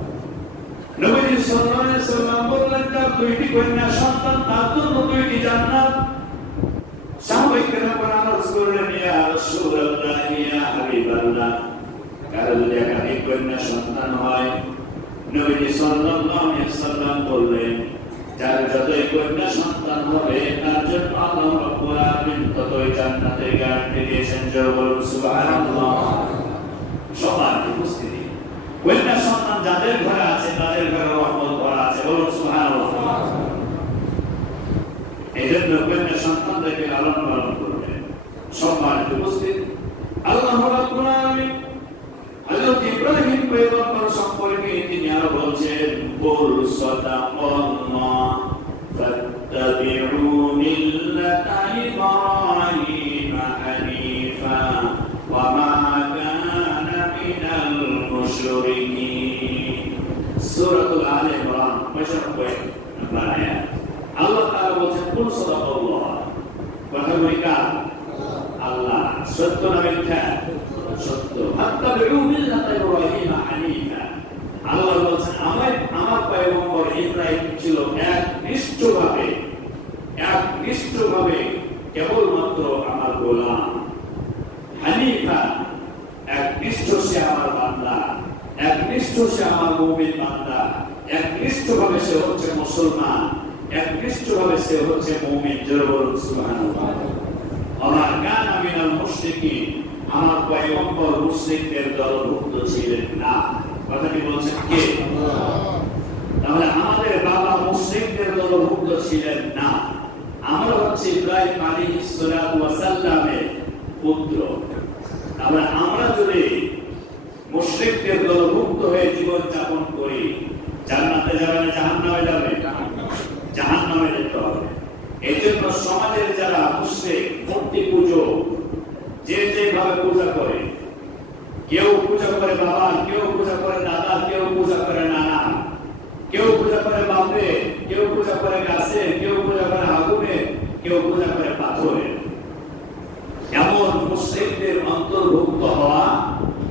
নবীজি সাল্লাল্লাহু আলাইহি ওয়াসাল্লাম বললেন, তার দুইটি কন্যা সন্তান, তার জন্য দুইটি জান্নাত। সাহাবায়ে কেরাম আরজ করলেন, ইয়া রাসূলুল্লাহ, ইয়া হাবিবাল্লাহ, কারো যদি একাধিক কন্যা সন্তান হয়, নবীজি সাল্লাল্লাহু আলাইহি ওয়াসাল্লাম বললেন, যার যতই কন্যা সন্তান হবে তার জন্য আল্লাহ রাব্বুল আলামিন ততই জান্নাতের গ্যারান্টি দিয়েছেন। যারা বলুন সুবহানাল্লাহ। সবার উপস্থিতি কন্যা সন্তান যাদের ঘরে আছে তাদের ঘরে রহমত ভরা আছে। বলুন সুবহানাল্লাহ। এই জন্য কন্যা সন্তানদেরকে লালন পালন করবেন। সবার উপস্থিতি আল্লাহ রাব্বুল আলামিন হযরত ইব্রাহিম পয়গম্বর সম্পর্কে তিনি আরো বলছেন, কুল সাদাকাল্লাহ ফাত্তাবিউ মিল্লাতা ইব্রাহিম হানিফা ওয়া মা কানা মিনাল মুশরিকিন। সূরাতুল আলে ইমরান 95 নম্বর আয়াত। আল্লাহ তাআলা বলেন, কুল সাদাকাল্লাহ, কথা বলি কার? আল্লাহ। সত্য না মিথ্যা? সত্য। ফাত্তাবিউ মিল্লাতা ইব্রাহিম হানিফা। আল্লাহ বলেন, আমার পয়গম্বর ইব্রাহিম ছিল একনিষ্ঠভাবে কেবলমাত্র আমার গোলাম। হানিফা, একনিষ্ঠ সে আমার বান্দা, একনিষ্ঠ সে আমার মুমিন বান্দা, একনিষ্ঠভাবে সে হচ্ছে মুসলমান, একনিষ্ঠভাবে সে হচ্ছে মুমিন। যারা বলুন সুবহানাল্লাহ। ওয়া কানা মিনাল মুশরিকিন, আমার পয়গম্বর মুশরিকদের দলভুক্ত ছিলেন না। কথাটি বলছেন কে? তাহলে আমাদের বাবা মুশরিকদের দলভুক্ত ছিলেন না। আমরা হচ্ছে ইব্রাহিম আলাইহিস সালাতু ওয়াস সালামের পুত্র। তাহলে আমরা যদি মুশরিকদের দলভুক্ত হয়ে জীবন যাপন করি, জান্নাতে যাবে না জাহান্নামে যাবে? জাহান্নামে যেতে হবে। এই জন্য সমাজের যারা মুশরিক, মূর্তি পূজক, যে যেভাবে পূজা করে, কেউ পূজা করে বাবা, কেউ পূজা করে দাদা, কেউ পূজা করে নানা, কেউ পূজা করে বাপে, কেউ পূজা করে গাছে, কেউ পূজা করে আগুনে, কেউ পূজা করে পাথরে, এমন মুশরিকদের অন্তর্ভুক্ত হওয়া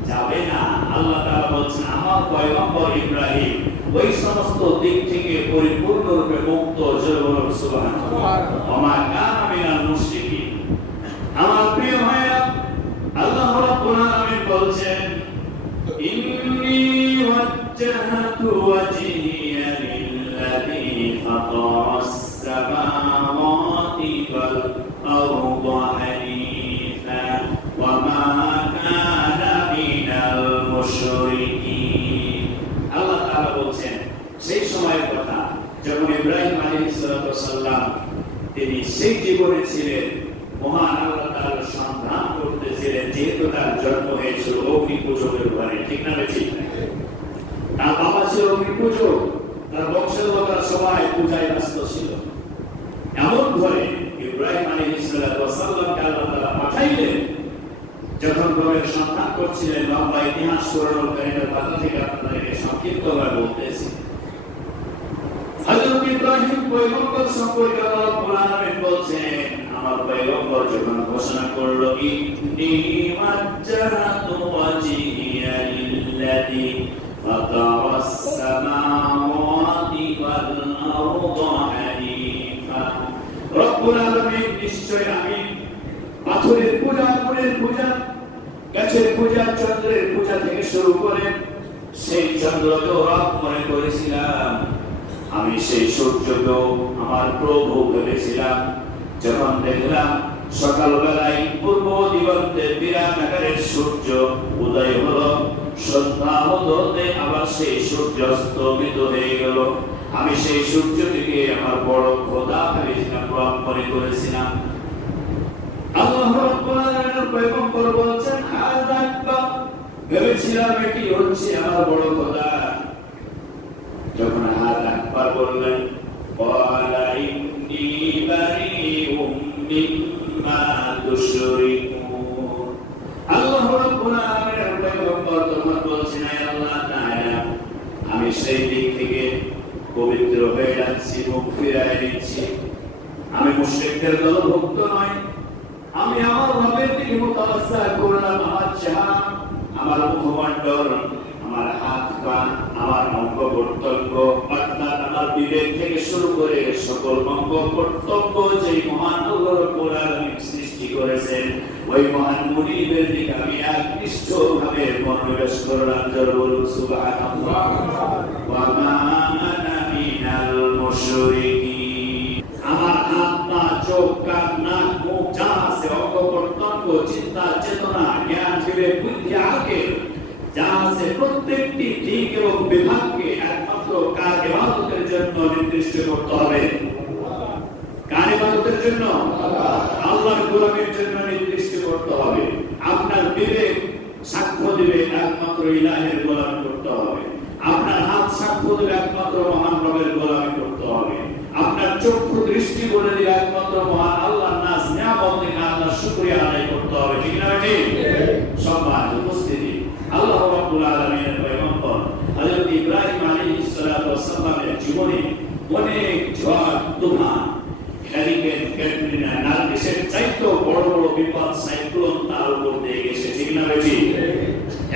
যাবে না। আল্লাহ তাআলা বলছেন, আমার পয়গম্বর ইব্রাহিম ওই সমস্ত দিক থেকে পরিপূর্ণরূপে মুক্ত। জোরে সুবহানাল্লাহ। ওয়া মা কানা মিনাল মুশরিকিন। আমার প্রিয় ভাইরা, আল্লাহ রাব্বুল আলামিন বলছেন, ইন্নী ওয়াজ্জাহতু ওয়াজহিয়া লিল্লাযী ফাতারাস সামাওয়াতি ওয়াল আরদা হানিফা ওয়া মা কানা মিনাল মুশরিকিন। আল্লাহ তাআলা বলছেন, সেই সময়ের কথা যখন ইব্রাহিম আলাইহিস সালাম তিনি সেই জীবনে ছিলেন, মহান আল্লাহ তাআলার সন্ধান করতেছিলেন, যেহেতু তার জন্ম হয়েছিল অগ্নি পূজকের ঘরে। ঠিক না ঠিক? তার বাবা ছিল অগ্নি পূজক, তার বংশের লোকেরা সবাই পূজায় ব্যস্ত ছিল। এমন ঘরে ইব্রাহিম আলাইহিস সালামকে আল্লাহ তাআলা পাঠাইলেন। যখন ঘরের সন্ধান করছিলেন, লম্বা ইতিহাস স্মরণকারীদের কথা থেকে আপনাদেরকে সংক্ষিপ্তভাবে বলতেছি। হযরত ইব্রাহিম পয়গম্বর সম্পর্কে আল্লাহ রাব্বুল আলামিন বলছেন, আমার পয়গম্বর যখন ঘোষণা করলো, ইন্নী ওয়াজ্জাহতু ওয়াজহিয়া লিল্লাযী ফাতারাস সামাওয়াতি ওয়াল আরদা হানিফা। রব্বুল আলামিন, নিশ্চয় আমি পাথরের পূজা, আগুনের পূজা, গাছের পূজা, চন্দ্রের পূজা থেকে শুরু করে সেই চন্দ্রকেও রব মনে করেছিলাম, আমি সেই সূর্যকেও আমার প্রভু ভেবেছিলাম। যখন দেখলাম সকালবেলায় পূর্ব দিগন্তে বিরাট আকারের সূর্য উদয় হলো, সন্ধ্যা হতে আবার সেই সূর্য অস্তমিত হয়ে গেল, আমি সেই সূর্যটিকে আমার বড় খোদা ভেবেছিলাম, রব মনে করেছিলাম। আল্লাহ রাব্বুল আলামিনের পয়গম্বর বলেছেন, ভেবেছিলাম এটি হচ্ছে আমার বড় খোদা। যখন হাত আকবার বললেন, ক্বালা ইন্নী বারিউম মিম্মা তুশরিকুন। আল্লাহ রাব্বুল আলামিনের পয়গম্বর তখন বলছেন, হে আল্লাহ তাআলা, আমি সেই দিক থেকে পবিত্র হয়ে যাচ্ছি, মুখ ফিরায় নিচ্ছি। আমি মুশরিকদের দলভুক্ত নই। আমি আমার রবের দিকে মুতাওয়াজ্জা করলাম, আমার চেহারা, আমার মুখমণ্ডল, আমার হাত পা, আমার অঙ্গ প্রত্যঙ্গ, অর্থাৎ আমার বিবেক থেকে শুরু করে সকল অঙ্গ প্রত্যঙ্গ যে মহান আল্লাহ রাব্বুল আলামিন সৃষ্টি করেছেন, ওই মহান মুনিবের দিকে আমি একনিষ্ঠভাবে মনোনিবেশ করলাম। জোরে বলুন সুবহানাল্লাহ। ওয়া মা আনা মিনাল মুশরিকিন। আমার হাত পা, চোখ, কান, নাক, মুখ যা আছে, অঙ্গ প্রত্যঙ্গ, চিন্তা, চেতনা, জ্ঞান, বিবেক, বুদ্ধি, আকেল যা আছে, প্রত্যেকটি দিক এবং বিভাগকে একমাত্র কার ইবাদতের জন্য নির্দিষ্ট করতে হবে? কার ইবাদতের জন্য? আল্লাহর গোলামের জন্য নির্দিষ্ট করতে হবে। আপনার বিবেক সাক্ষ্য দিবে একমাত্র ইলাহের গোলামি করতে হবে। আপনার হাত সাক্ষ্য দিবে একমাত্র মহান রবের গোলামি করতে হবে। আপনার চক্ষু দৃষ্টি বলে দিবে একমাত্র মহান আল্লাহর নাজ নিয়ামত থেকে আল্লাহর শুকরিয়া আদায় করতে হবে। ঠিক না ঠিক? সম্মানিত উপস্থিতি, আল্লাহ রাব্বুল আলামিনের পয়গম্বর হযরত ইব্রাহিম আলাইহিস সালাতু ওয়াস সালামের জীবনে অনেক ঝড় তুফান, হারিকেন, ক্যাটরিনা, নার্গিসের চাইতেও বড় বড় বিপদ, সাইক্লোন তার উপর দিয়ে গেছে। ঠিক না ঠিক?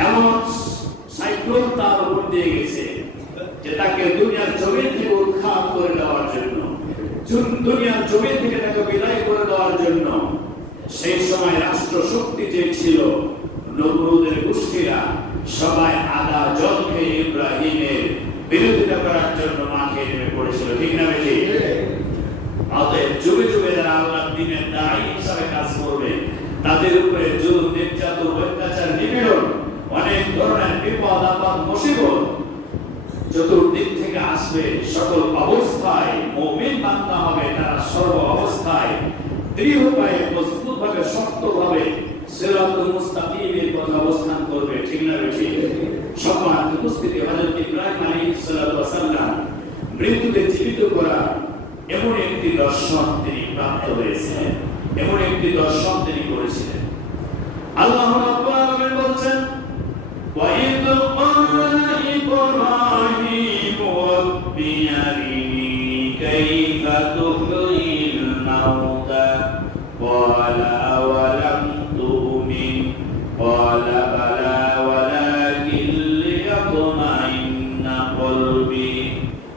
এমন সাইক্লোন তার উপর দিয়ে গেছে যে তাকে দুনিয়ার জমিন থেকে উৎখাত করে দেওয়ার জন্য, দুনিয়ার জমিন থেকে তাকে বিদায় করে দেওয়ার জন্য সেই সময় রাষ্ট্র শক্তি যে ছিল, নমরুদের গোষ্ঠীরা সবাই আদা জল খেয়ে ইব্রাহিমের বিরোধিতা করার জন্য মাঠে নেমে পড়েছিল। ঠিক না ঠিক? অতএব যুগে যুগে যারা আল্লাহর দ্বীনের দায়ী হিসাবে কাজ করবে, তাদের উপরে জুলুম, নির্যাতন, অত্যাচার, নিপীড়ন, অনেক ধরনের বিপদ আপদ, মুসিবত চতুর্দিক থেকে আসবে। সকল অবস্থায় মুমিন বান্দা হবে তারা সর্ব অবস্থায় দৃঢ়ভাবে, মজবুতভাবে, শক্তভাবে সিরাতুল মুস্তাকিমের পথে অবস্থান করবে। ঠিক না ঠিক? সম্মানিত উপস্থিতি, হযরত ইব্রাহিম আলাইহিস সালাতু ওয়াস সালাম মৃত্যুকে জীবিত করা এমন একটি দর্শন তিনি প্রাপ্ত হয়েছিলেন, এমন একটি দর্শন তিনি করেছিলেন। আল্লাহ রাব্বুল আলামিন বলছেন, ওয়া ইয ক্বালা ইব্রাহিম রাব্বি আরিনি কাইফা তুহয়িল মাউতা ক্বালা আওয়ালাম তুমিন ক্বালা বালা ওয়ালাকিন লিয়াতমাইন্না কলবি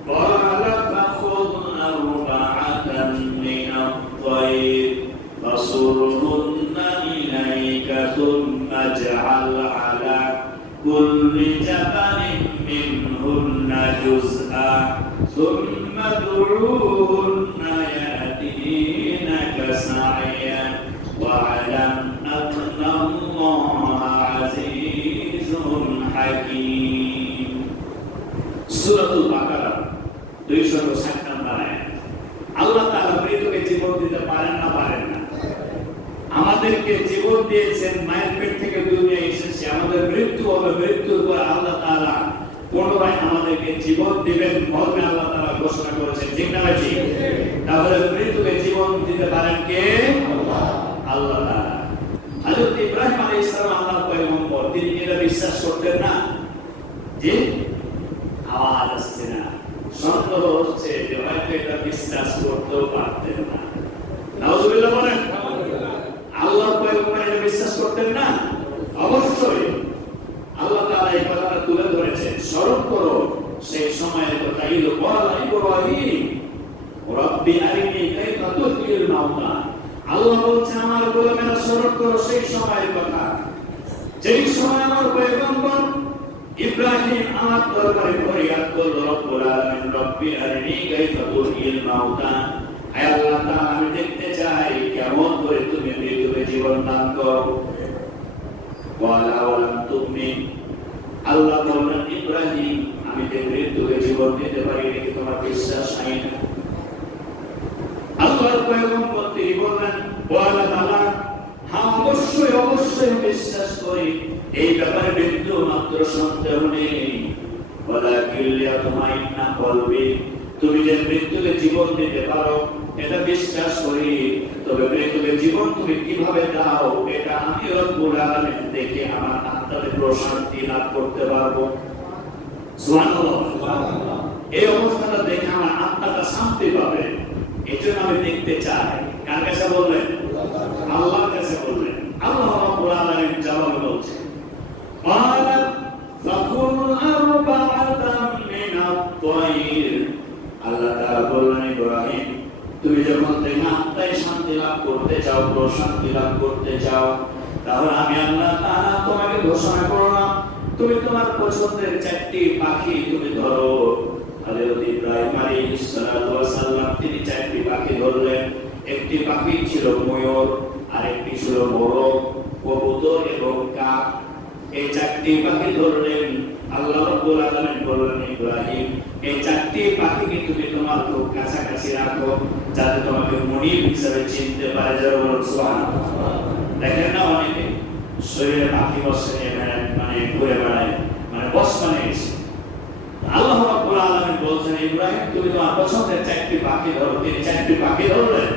ক্বালা ফাখুয আরবা'আতান মিনাত তায়র ফাসুরহুন্না ইলাইকা থুম্মা ইজ'আল আলা কুল্লি জাবালিন মিনহুন্না জুযআ থুম্মা দু'উহুন্না ইয়াতিনাকা সা'য়ান ওয়া'লাম আন্না আল্লাহা আজিজুন হাকীম। সূরাতুল বাকারা 260 নম্বর আয়াত। আল্লাহ তাআলা মৃতকে জীবন দিতে পারেন না? পারেন না। আমাদেরকে জীবন দিয়েছেন, মায়ের পেট থেকে দুনিয়ায় এসেছি, আমাদের মৃত্যু হবে, মৃত্যুর পর আল্লাহ তাআলা পুনরায় আমাদেরকে জীবন দিবেন মর্মে আল্লাহ তাআলা ঘোষণা করেছেন। ঠিক না ঠিক? তাহলে মৃত্যুকে জীবন দিতে পারেন কে? আল্লাহ তাআলা। হযরত ইব্রাহিম আলাইহিস সালাম আল্লাহর পয়গম্বর, তিনি এটা বিশ্বাস করতেন না যে আওয়াজ আসছে না, সন্দেহ হচ্ছে যে হয়তো এটা বিশ্বাস করতেও পারতেন না। নাউজুবিল্লাহ বলেন। আল্লাহর পয়গম্বর এটা বিশ্বাস করতেন না? অবশ্যই। আল্লাহ তাআলা এই কথাটা তুলে ধরেছেন। স্মরণ করো সেই সময়ের কথা। ইয ক্বালা ইব্রাহিম রাব্বি আরিনি কাইফা তুহয়িল মাউতা। আল্লাহ বলছেন, আমার গোলামেরা স্মরণ করো সেই সময়ের কথা যেই সময় আমার পয়গম্বর ইব্রাহিম আমার দরবারে ফরিয়াদ করলো, রব্বুল আলামিন রাব্বি আরিনি কাইফা তুহয়িল মাউতা। হে আল্লাহ তাআলা, আমি দেখতে চাই কেমন করে তুমি মৃতকে জীবন দান করো। ওয়ালা ওয়ালাম তুমিন। আল্লাহ বললেন, ইব্রাহিম, আমি যে মৃত্যুকে জীবন দিতে পারি নাকি তোমার বিশ্বাস হয় না? আল্লাহর পয়গম্বর তিনি বললেন, ওয়ালা তাআলা, হ্যাঁ অবশ্যই অবশ্যই বিশ্বাস করি, এই ব্যাপারে বিন্দু মাত্র সন্দেহ নেই। ওয়ালাকিন লিয়াতমাইন্না কলবি, তুমি যে মৃত্যুকে জীবন দিতে পারো এটা বিশ্বাস করি, তবে মৃত্যুকে জীবন তুমি কিভাবে দাও এটা আমি রব্বুল আলামিন দেখে আমার আত্মাতে প্রশান্তি লাভ করতে পারবো। সুবহানাল্লাহ। এই অবস্থাটা দেখে আমার আত্মাটা শান্তি পাবে, এজন্য আমি দেখতে চাই। কার কাছে বললেন? আল্লাহর কাছে বললেন। আল্লাহ রাব্বুল আলামিন জবাবে বলছেন, ক্বালা ফাকুল আরবাআতাম মিনাত-তায়র। আল্লাহ তাআলা বললেন, ইব্রাহিম তুমি যখন আত্মায় শান্তি লাভ করতে চাও, প্রশান্তি লাভ করতে চাও, তাহলে আমি আল্লাহ তাআলা তোমাকে ঘোষণা করলাম তুমি তোমার পছন্দের 4টি পাখি তুমি ধরো। হযরত ইব্রাহিম আলাইহিস সালাতু ওয়াস সালাম তিনি 4টি পাখি ধরলেন। একটি পাখি ছিল ময়ূর, আরেকটি ছিল মোরগ, কবুতর এবং কাক। এই 4টি পাখি ধরলেন। আল্লাহ রাব্বুল আলামিন বললেন, ইব্রাহিম এই 4টি পাখিকে তুমি তোমার খুব কাছাকাছি রাখো, যাতে তোমাকে মুনিব হিসেবে চিনতে পারে। যারা বলেন সুবহানাল্লাহ। দেখেন না অনেকে শরীরে পাখি বসে নিয়ে বেড়ায়, মানে ঘুরে বেড়ায়, মানে বস মানে গেছে। আল্লাহ রাব্বুল আলামিন বলছেন, ইব্রাহিম তুমি তোমার পছন্দের 4টি পাখি ধরো। তিনি 4টি পাখি ধরলেন।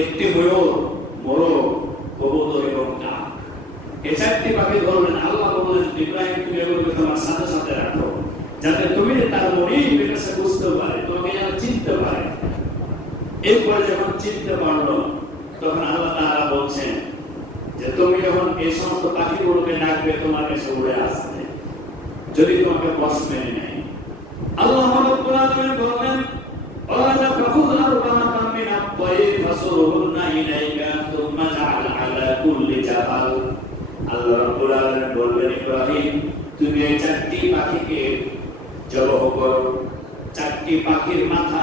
একটি ময়ূর, মোরগ, কবুতর এবং কাক। এই 4টি পাখি ধরলেন। আল্লাহ বললেন, ইব্রাহিম তুমি এগুলোকে তোমার সাথে সাথে রাখো, যাতে তুমি তার মুনিব কাছে বুঝতে পারে, তোমাকে যেন চিনতে পারে। এরপরে যখন চিনতে পারলো, তখন আল্লাহ তাআলা বলছেন যে তুমি যখন এই সমস্ত পাখিগুলোকে ডাকবে তোমার কাছে উড়ে আসবে, যদি তোমাকে বশ মেনে নেয়। আল্লাহ রাব্বুল আলামিন বলেন, ওয়ালা ফাকুল আরবাআতাম মিনাত-তায়র ফাসুরহুন্না ইলাইকা সুম্মা জাআল আলা কুল্লি জাবাল। আল্লাহ রাব্বুল আলামিন বললেন, ইব্রাহিম তুমি এই 4টি পাখিকে জবাহ করো। 4টি পাখির মাথা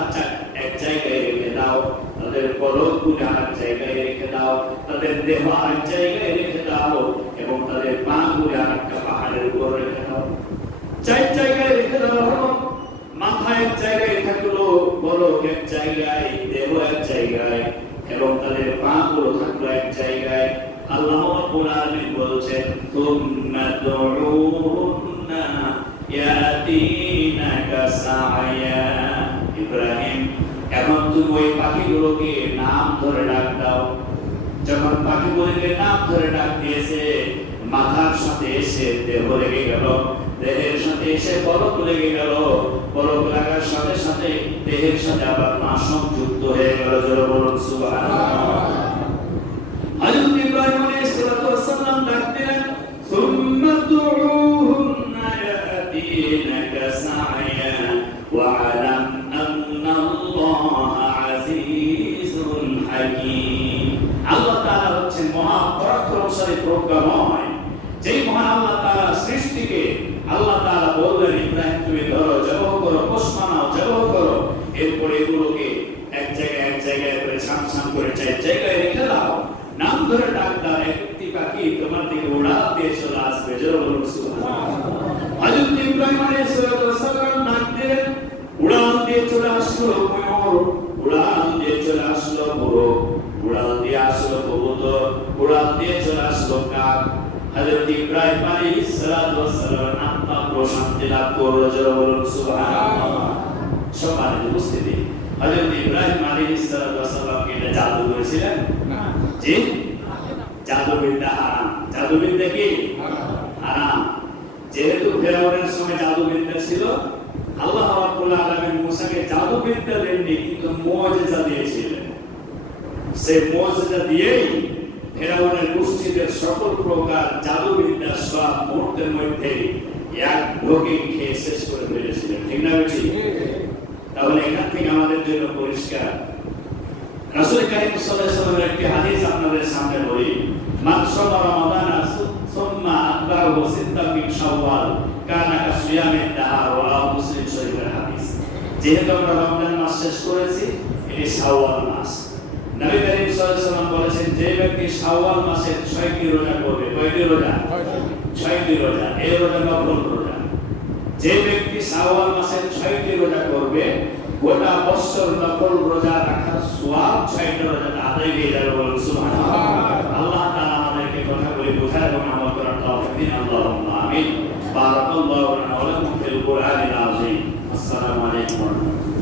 এক জায়গায় রেখে দাও, তাদের পলকগুলো আরেক জায়গায় রেখে দাও, তাদের দেহ আরেক জায়গায় রেখে দাও, এবং তাদের পাগুলো আরেকটা পাহাড়ের উপর রেখে দাও। 4 জায়গায় রেখে দেওয়া হলো। মাথা এক জায়গায় থাকলো, পলক এক জায়গায়, দেহ এক জায়গায়, এবং তাদের পাগুলো থাকলো এক জায়গায়। আল্লাহ রাব্বুল আলামিন বলছেন, তুম্মা দুউহুন্না ইয়াতিনাকা সাআয়া। ইব্রাহিম এখন তুমি ওই পাখিগুলোকে নাম ধরে ডাক দাও। যখন পাখিগুলোকে নাম ধরে ডাক দিয়েছে, মাথার সাথে এসে দেহ লেগে গেল, দেহের সাথে এসে পলক লেগে গেল, পলক লাগার সাথে সাথে দেহের সাথে আবার নাসক যুক্ত হয়ে গেল। যারা বলুন সুবহানাল্লাহ। হযরত ইব্রাহিম আলাইহিস সালাতু ওয়াস সালাম ডাক দিলেন, সুম্মা দুউহুন্না ইয়াতিনাকা সাআয়া ওয়া আলাম আন্নাল্লাহা আজিজুন হাকীম। আল্লাহ তাআলা হচ্ছেন মহা পরাক্রমশালী, প্রজ্ঞাময়। যেই মহান আল্লাহ তাআলা সৃষ্টিকে আল্লাহ তাআলা বললেন, ইব্রাহিম তুমি ধরো, জবাহ করো, পোষ মানাও, জবাহ করো। এরপরে এগুলোকে এক জায়গায় করে সাম করে 4 জায়গায় রেখে দাও, নাম ধরে ডাক দাও। একটি পাখি তোমার দিকে উড়াল দিয়ে চলে আসবে। যারা বলুন সুবহানাল্লাহ। হযরত ইব্রাহিম আলাইহিস সালাম ডাক দিলেন, উড়াল দিয়ে চলে আসলো ময়ূর, উড়াল দিয়ে চলে আসলো মোরগ, উড়াল দিয়ে আসলো কবুতর, উড়াল দিয়ে চলে আসলো কাক। হযরত ইব্রাহিম আলাইহিস সালাম আত্মা প্রশান্তি লাভ করলো। যারা বলুন সুবহানাল্লাহ। সম্মানিত উপস্থিতি, হযরত ইব্রাহিম আলাইহিস সালামকে এটা জাদু করেছিলেন না? জি, জাদুবিদ্যা হারাম। জাদুবিদ্যা কি হারাম? যেহেতু ফেরাউনের সময় জাদুবিদ্যা ছিল, আল্লাহ রাব্বুল আলামিন মুসাকে জাদুবিদ্যা দেননি, কিন্তু মুজিজা দিয়েছিলেন। সেই মুজিজা দিয়েই ফেরাউনের গোষ্ঠীদের সকল প্রকার জাদুবিদ্যা সব মুহূর্তের মধ্যে এক ঢোকে খেয়ে শেষ করে ফেলেছিলেন। ঠিক না বেশি? তাহলে এখান থেকে আমাদের জন্য পরিষ্কার, রাসূল কারীম সাল্লাল্লাহু আলাইহি ওয়াসাল্লামের একটি হাদিস আপনাদের সামনে বলি। মান সামা রমাদানা সুম্মা আতবাহু সিত্তাম মিন শাওয়াল কানা কাসিয়ামিদ দাহর, রাওয়াহু মুসলিম শরীফের হাদিস। যেহেতু আমরা রমজান মাস শেষ করেছি, এটি শাওয়াল মাস। নবী করিম সাল্লাল্লাহু আলাইহি ওয়াসাল্লাম বলেছেন, যে ব্যক্তি শাওয়াল মাসে 6টি রোজা করবে, কয়টি রোজা? 6টি রোজা। এই রোজা নফল রোজা। যে ব্যক্তি শাওয়াল মাসে 6টি রোজা করবে, গোটা বছর নফল রোজা রাখার সওয়াব 6টি রোজা আদায় হয়ে যাবে। বলুন সুবহানাল্লাহ। আল্লাহ তাআলা আমাদেরকে কথাগুলি বোঝার এবং আমল করার তৌফিক দিন। আল্লাহুম্মা আমিন। বারাকাল্লাহু লানা ওয়া লাকুম ফিল কুরআনিল আযীম। আসসালামু আলাইকুম ওয়া রাহমাতুল্লাহ।